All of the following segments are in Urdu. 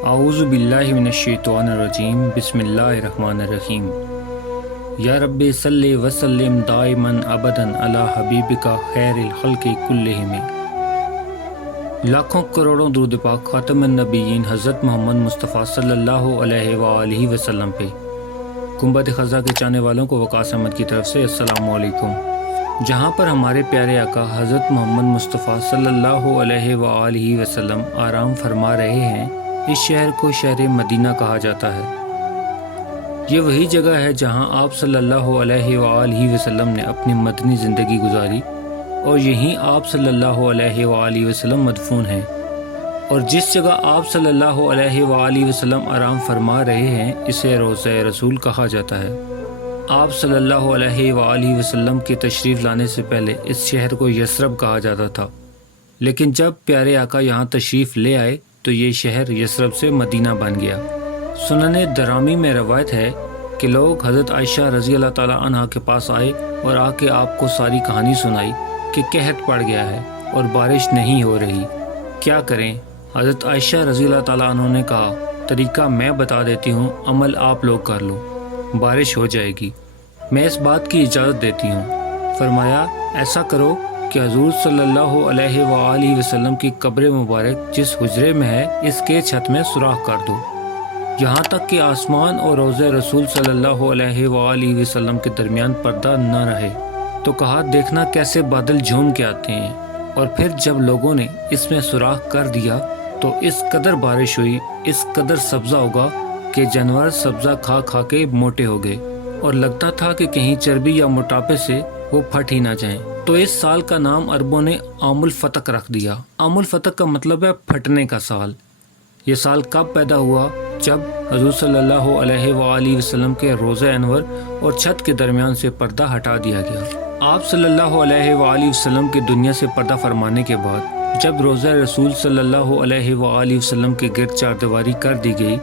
اعوذ باللہ من الشیطان الرجیم بسم اللہ الرحمن الرحیم یا رب صلی وسلم دائما ابدا علی حبیبک خیر الخلق کلہم۔ لاکھوں کروڑوں درود پاک خاتم النبیین حضرت محمد مصطفیٰ صلی اللہ علیہ وآلہ وسلم پہ۔ گنبد خزا کے چاہنے والوں کو وقاص احمد کی طرف سے السلام علیکم۔ جہاں پر ہمارے پیارے آقا حضرت محمد مصطفیٰ صلی اللہ علیہ وآلہ وسلم آرام فرما رہے ہیں، اس شہر کو شہر مدینہ کہا جاتا ہے۔ یہ وہی جگہ ہے جہاں آپ صلی اللہ علیہ وآلہ وسلم نے اپنی مدنی زندگی گزاری، اور یہیں آپ صلی اللہ علیہ وآلہ وسلم مدفون ہیں۔ اور جس جگہ آپ صلی اللہ علیہ وآلہ وسلم آرام فرما رہے ہیں، اسے روضہ رسول کہا جاتا ہے۔ آپ صلی اللہ علیہ وآلہ وسلم کے تشریف لانے سے پہلے اس شہر کو یثرب کہا جاتا تھا، لیکن جب پیارے آقا یہاں تشریف لے آئے تو یہ شہر یثرب سے مدینہ بن گیا۔ سنن درامی میں روایت ہے کہ لوگ حضرت عائشہ رضی اللہ تعالیٰ عنہ کے پاس آئے اور آ کے آپ کو ساری کہانی سنائی کہ قحط پڑ گیا ہے اور بارش نہیں ہو رہی، کیا کریں؟ حضرت عائشہ رضی اللہ تعالیٰ عنہ نے کہا، طریقہ میں بتا دیتی ہوں، عمل آپ لوگ کر لو، بارش ہو جائے گی، میں اس بات کی اجازت دیتی ہوں۔ فرمایا، ایسا کرو کہ حضور صلی اللہ علیہ وآلہ وسلم کی قبر مبارک جس حجرے میں ہے، اس کے چھت میں سوراخ کر دو، یہاں تک کہ آسمان اور روضہ رسول صلی اللہ علیہ وآلہ وسلم کے درمیان پردہ نہ رہے۔ تو کہا، دیکھنا کیسے بادل جھوم کے آتے ہیں۔ اور پھر جب لوگوں نے اس میں سوراخ کر دیا تو اس قدر بارش ہوئی، اس قدر سبزہ ہوگا کہ جانور سبزہ کھا کھا کے موٹے ہو گئے، اور لگتا تھا کہ کہیں چربی یا موٹاپے سے وہ پھٹ ہی نہ جائیں۔ تو اس سال کا نام عربوں نے عام الفتق رکھ دیا۔ عام الفتق کا مطلب ہے پھٹنے کا سال۔ یہ سال کب پیدا ہوا؟ جب حضور صلی اللہ علیہ وآلہ وسلم کے روضہ انور اور چھت کے درمیان سے پردہ ہٹا دیا گیا۔ آپ صلی اللہ علیہ وآلہ وسلم کے دنیا سے پردہ فرمانے کے بعد جب روضہ رسول صلی اللہ علیہ وآلہ وسلم کے گرد چار دیواری کر دی گئی،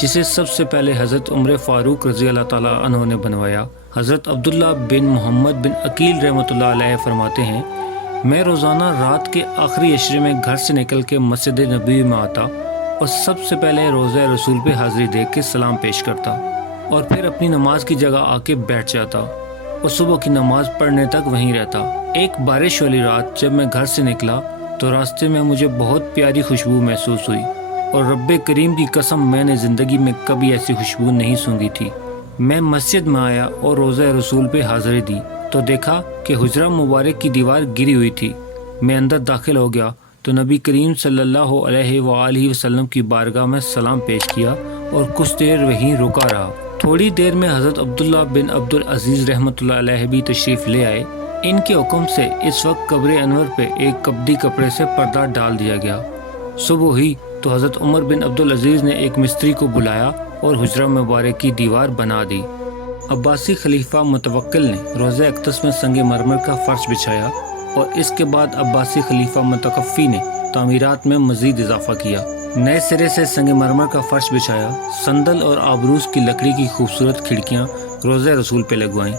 جسے سب سے پہلے حضرت عمر فاروق رضی اللہ تعالیٰ عنہ نے بنوایا، حضرت عبداللہ بن محمد بن عقیل رحمۃ اللہ علیہ فرماتے ہیں، میں روزانہ رات کے آخری عشرے میں گھر سے نکل کے مسجد نبوی میں آتا اور سب سے پہلے روضہ رسول پہ حاضری دے کے سلام پیش کرتا، اور پھر اپنی نماز کی جگہ آ کے بیٹھ جاتا اور صبح کی نماز پڑھنے تک وہیں رہتا۔ ایک بارش والی رات جب میں گھر سے نکلا تو راستے میں مجھے بہت پیاری خوشبو محسوس ہوئی، اور رب کریم کی قسم میں نے زندگی میں کبھی ایسی خوشبو نہیں سونگھی تھی۔ میں مسجد میں آیا اور روضہ رسول پہ حاضری دی تو دیکھا کہ حجرہ مبارک کی دیوار گری ہوئی تھی۔ میں اندر داخل ہو گیا تو نبی کریم صلی اللہ علیہ وآلہ وسلم کی بارگاہ میں سلام پیش کیا اور کچھ دیر وہیں رکا رہا۔ تھوڑی دیر میں حضرت عبداللہ بن عبد العزیز رحمۃ اللہ علیہ بھی تشریف لے آئے۔ ان کے حکم سے اس وقت قبر انور پہ ایک کبڈی کپڑے سے پردہ ڈال دیا گیا۔ صبح ہوئی تو حضرت عمر بن عبد العزیز نے ایک مستری کو بلایا اور حجرہ مبارک کی دیوار بنا دی۔ عباسی خلیفہ متوکل نے روضہ اقدس میں سنگ مرمر کا فرش بچھایا، اور اس کے بعد عباسی خلیفہ متکفی نے تعمیرات میں مزید اضافہ کیا، نئے سرے سے سنگ مرمر کا فرش بچھایا، سندل اور آبروس کی لکڑی کی خوبصورت کھڑکیاں روضہ رسول پہ لگوائیں۔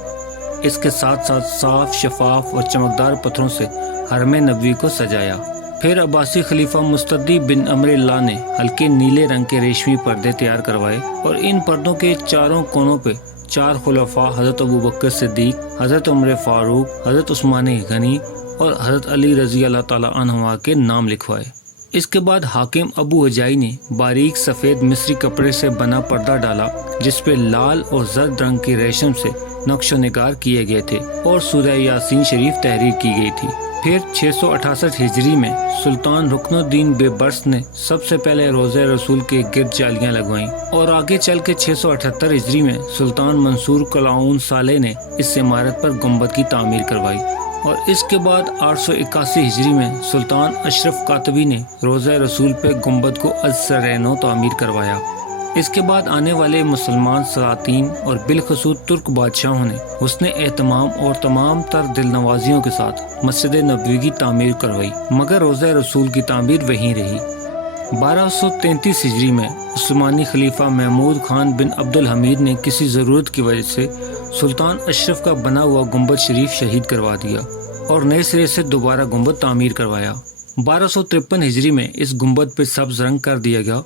اس کے ساتھ ساتھ صاف، شفاف اور چمکدار پتھروں سے حرم نبوی کو سجایا۔ پھر عباسی خلیفہ مستدی بن امر اللہ نے ہلکے نیلے رنگ کے ریشمی پردے تیار کروائے، اور ان پردوں کے چاروں کونوں پہ چار خلفاء حضرت ابوبکر صدیق، حضرت عمر فاروق، حضرت عثمان غنی اور حضرت علی رضی اللہ تعالیٰ عنہما کے نام لکھوائے۔ اس کے بعد حاکم ابو حجائی نے باریک سفید مصری کپڑے سے بنا پردہ ڈالا، جس پہ لال اور زرد رنگ کی ریشم سے نقش و نگار کیے گئے تھے اور سورہ یاسین شریف تحریر کی گئی تھی۔ پھر 668 ہجری میں سلطان رکن الدین بے برس نے سب سے پہلے روضہ رسول کے گرد جالیاں لگوائیں، اور آگے چل کے 678 ہجری میں سلطان منصور کلاؤن صالح نے اس عمارت پر گنبد کی تعمیر کروائی، اور اس کے بعد 881 ہجری میں سلطان اشرف کاتبی نے روضہ رسول پہ گنبد کو ازسرینو تعمیر کروایا۔ اس کے بعد آنے والے مسلمان سلاطین اور بالخصوص ترک بادشاہوں نے حسن اہتمام اور تمام تر دل نوازیوں کے ساتھ مسجد نبوی کی تعمیر کروائی، مگر روضہ رسول کی تعمیر وہیں رہی۔ 1233 ہجری میں عثمانی خلیفہ محمود خان بن عبد الحمید نے کسی ضرورت کی وجہ سے سلطان اشرف کا بنا ہوا گنبد شریف شہید کروا دیا اور نئے سرے سے دوبارہ گنبد تعمیر کروایا۔ 1253 ہجری میں اس گنبد پہ سبز رنگ کر دیا گیا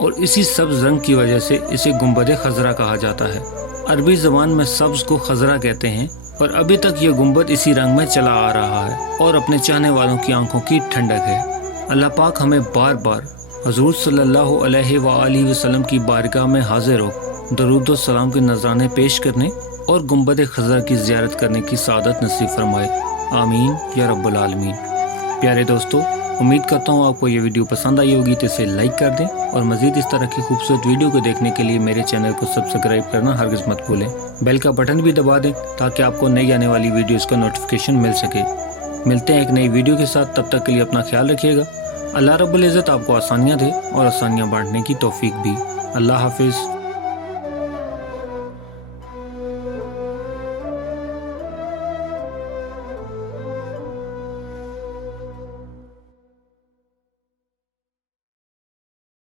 اور اسی سبز رنگ کی وجہ سے اسے گنبد خضرا کہا جاتا ہے۔ عربی زبان میں سبز کو خضرا کہتے ہیں، اور ابھی تک یہ گنبد اسی رنگ میں چلا آ رہا ہے اور اپنے چاہنے والوں کی آنکھوں کی ٹھنڈک ہے۔ اللہ پاک ہمیں بار بار حضور صلی اللہ علیہ وآلہ وسلم کی بارگاہ میں حاضر ہو درود و سلام کے نذرانے پیش کرنے اور گنبد خضرا کی زیارت کرنے کی سعادت نصیب فرمائے، آمین یا رب العالمین۔ پیارے دوستو، امید کرتا ہوں آپ کو یہ ویڈیو پسند آئی ہوگی، تو اسے لائک کر دیں، اور مزید اس طرح کی خوبصورت ویڈیو کو دیکھنے کے لیے میرے چینل کو سبسکرائب کرنا ہرگز مت بھولیں۔ بیل کا بٹن بھی دبا دیں تاکہ آپ کو نئی آنے والی ویڈیوز کا نوٹیفیکیشن مل سکے۔ ملتے ہیں ایک نئی ویڈیو کے ساتھ، تب تک کے لیے اپنا خیال رکھیے گا۔ اللہ رب العزت آپ کو آسانیاں دے اور آسانیاں بانٹنے کی توفیق بھی۔ اللہ حافظ۔